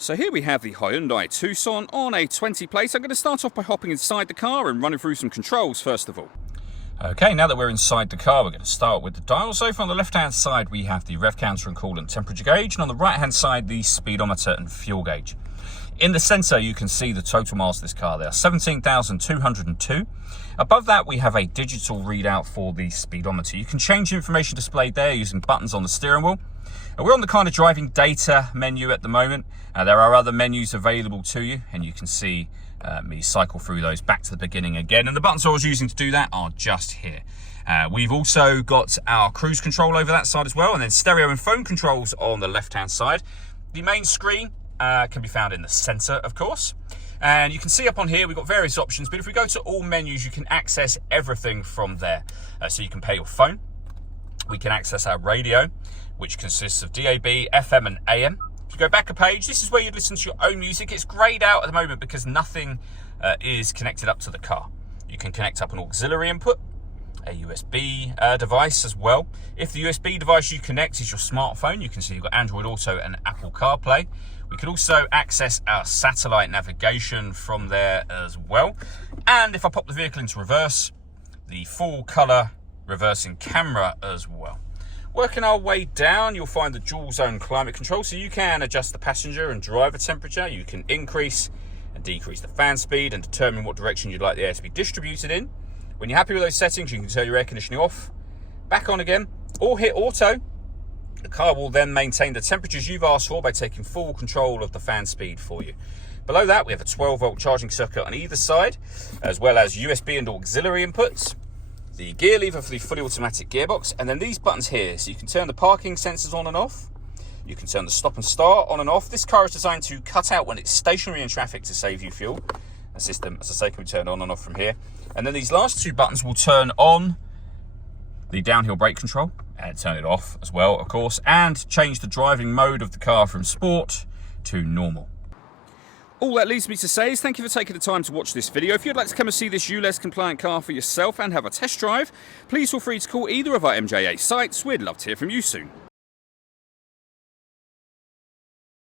So here we have the Hyundai Tucson on a 20 plate. I'm going to start off by hopping inside the car and running through some controls first of all. Okay, now that we're inside the car, we're going to start with the dials. Over on the left-hand side, we have the rev counter and coolant temperature gauge, and on the right-hand side, the speedometer and fuel gauge. In the centre, you can see the total miles of this car. They are 17,202. Above that, we have a digital readout for the speedometer. You can change the information displayed there using buttons on the steering wheel. We're on the kind of driving data menu at the moment. There are other menus available to you, and you can see me cycle through those back to the beginning again. And the buttons I was using to do that are just here. We've also got our cruise control over that side as well, and then stereo and phone controls on the left-hand side. The main screen can be found in the centre, of course. And you can see up on here, we've got various options, but if we go to all menus, you can access everything from there. So you can pay your phone. We can access our radio, which consists of DAB, FM and AM. If you go back a page, this is where you listen to your own music. It's greyed out at the moment because nothing is connected up to the car. You can connect up an auxiliary input, a USB device as well. If the USB device you connect is your smartphone, you can see you've got Android Auto and Apple CarPlay. We can also access our satellite navigation from there as well. And if I pop the vehicle into reverse, the full colour reversing camera as well. Working our way down, you'll find the dual zone climate control, so you can adjust the passenger and driver temperature. You can increase and decrease the fan speed and determine what direction you'd like the air to be distributed in. When you're happy with those settings, you can turn your air conditioning off, back on again, or hit auto. The car will then maintain the temperatures you've asked for by taking full control of the fan speed for you. Below that, we have a 12-volt charging socket on either side, as well as USB and auxiliary inputs. The gear lever for the fully automatic gearbox, and then these buttons here, so you can turn the parking sensors on and off. You can turn the stop and start on and off. This car is designed to cut out when it's stationary in traffic to save you fuel. The system, as I say, can be turned on and off from here. And then these last two buttons will turn on the downhill brake control and turn it off as well, of course, and change the driving mode of the car from sport to normal. All that leaves me to say is thank you for taking the time to watch this video. If you'd like to come and see this ULEZ compliant car for yourself and have a test drive, please feel free to call either of our MJA sites. We'd love to hear from you soon.